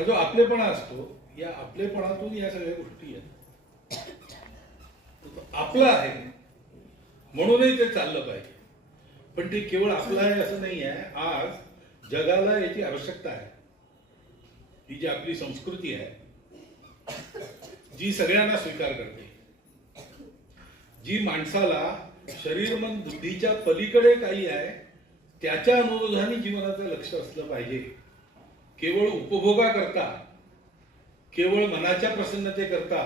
हा जो आपलेपणा असतो या आपलेपणातून या सगळ्या गोष्टी आहेत. आपला आहे. म्हणूनही ते चाललं पाहिजे. पण ते केवळ आपलं आहे असं नाही आहे. आज जगाला याची आवश्यकता आहे. ही जी आपली संस्कृती आहे जी सगळ्यांना स्वीकार करते. जी माणसाला शरीर मन बुद्धीच्या पलीकडे काही आहे त्याच्या अनुरोधाने जीवनाचं लक्ष असलं पाहिजे. केवळ उपभोगा करता केवळ मनाच्या प्रसन्नतेकरता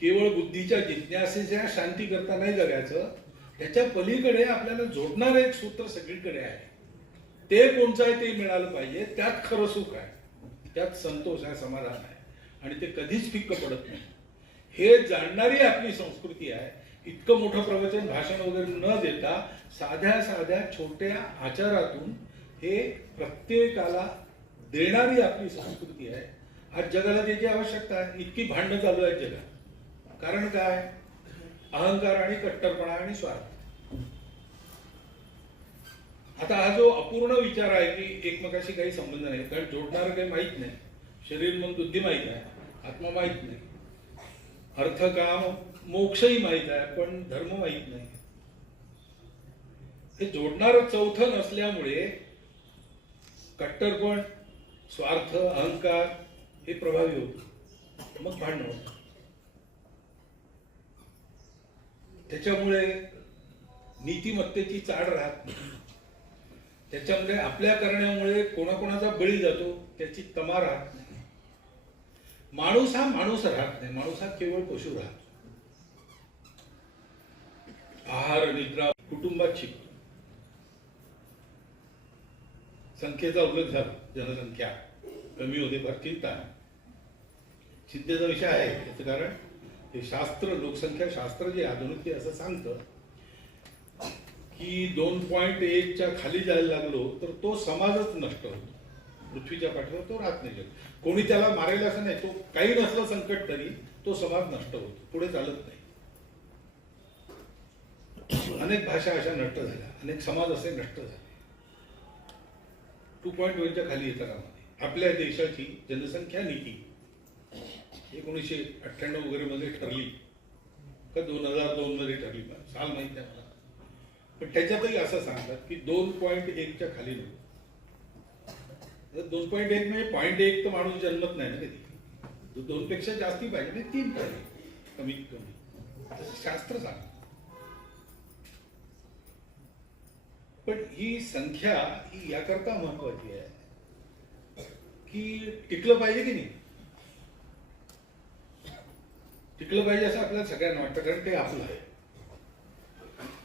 केवळ बुद्धीच्या जिज्ञासेच्या शांती करता नाही जगायचं त्याच्या पलीकडे आपल्याला जोडणारं एक सूत्र सगळीकडे आहे. ते कोणचं आहे ते मिळालं पाहिजे त्यात खरं सुख आहे त्यात संतोष आहे समाधान आहे. आणि ते कधीच फिक्क पडत नाही. हे जाणणारी आपली संस्कृती आहे. इतकं मोठं प्रवचन भाषण वगैरे न देता साध्या साध्या छोट्या आचारातून हे प्रत्येकाला देणारी आपली संस्कृती आहे. आज जगाला त्याची आवश्यकता आहे. इतकी भांडणं चालू आहेत जगात. कारण काय? अहंकार आणि कट्टरपणा आणि स्वार्थ. आता हा जो अपूर्ण विचार आहे की एकमेकाशी काही संबंध नाही कारण जोडणार काही माहीत नाही. शरीर मन बुद्धी माहीत आहे आत्मा माहीत नाही. अर्थ काम मोक्षही माहीत आहे पण धर्म माहीत नाही. हे जोडणार चौथं नसल्यामुळे कट्टरपण स्वार्थ अहंकार हे प्रभावी होत. मग भांडण होत त्याच्यामुळे नीतिमत्तेची चाड राहत नाही. त्याच्यामुळे आपल्या करण्यामुळे कोणाकोणाचा बळी जातो त्याची तमा राहत नाही. माणूस हा माणूस राहत नाही. माणूस हा केवळ पशु राहत. आहार निद्रा कुटुंबात शिकतो संख्येचा उल्लेख झाला. जनसंख्या कमी होते फार चिंता आहे. चिंतेचा विषय आहे त्याचं कारण हे शास्त्र लोकसंख्या शास्त्र जे आधुनिक ते असं सांगतं की दोन पॉईंट एकच्या खाली जायला लागलो तर तो समाजच नष्ट होतो. पृथ्वीच्या पाठीवर तो राहत नाही कोणी त्याला मारेल असं नाही तो काही नसलं संकट तरी तो समाज नष्ट होतो पुढे चालत नाही. अनेक भाषा अशा नष्ट झाल्या अनेक समाज असे नष्ट झाले. टू पॉईंट वनच्या खाली येतं कामाने आपल्या देशाची जनसंख्या नीती. एकोणीसशे अठ्ठ्याण्णव वगैरे मध्ये ठरली. का दोन हजार दोन मध्ये ठरली. बा. साल माहीत नाही मला. पण त्याच्यातही असं सांगतात की दोन पॉईंट एकच्या खाली नको दोन पॉईंट एक म्हणजे पॉईंट एक तर माणूस जन्मत नाही ना कधी. दोन पेक्षा जास्ती पाहिजे. नाही तीन पाहिजे. कमीत कमी. तसं शास्त्र सांगतात पण ही संख्या ही याकरता महत्वाची आहे. की टिकलं पाहिजे की नाही? टिकलं पाहिजे असं आपल्याला सगळ्यांना वाटतं कारण ते आपलं आहे.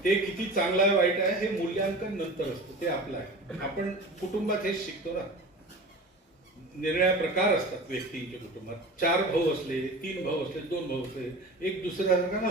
ते किती चांगलं आहे वाईट आहे हे मूल्यांकन नंतर असतं ते आपलं आहे. आपण कुटुंबात हेच शिकतो ना. निरनिळ्या प्रकार असतात व्यक्तींच्या कुटुंबात. चार भाऊ असले तीन भाऊ असले दोन भाऊ असले एक दुसऱ्यासारखा नसतो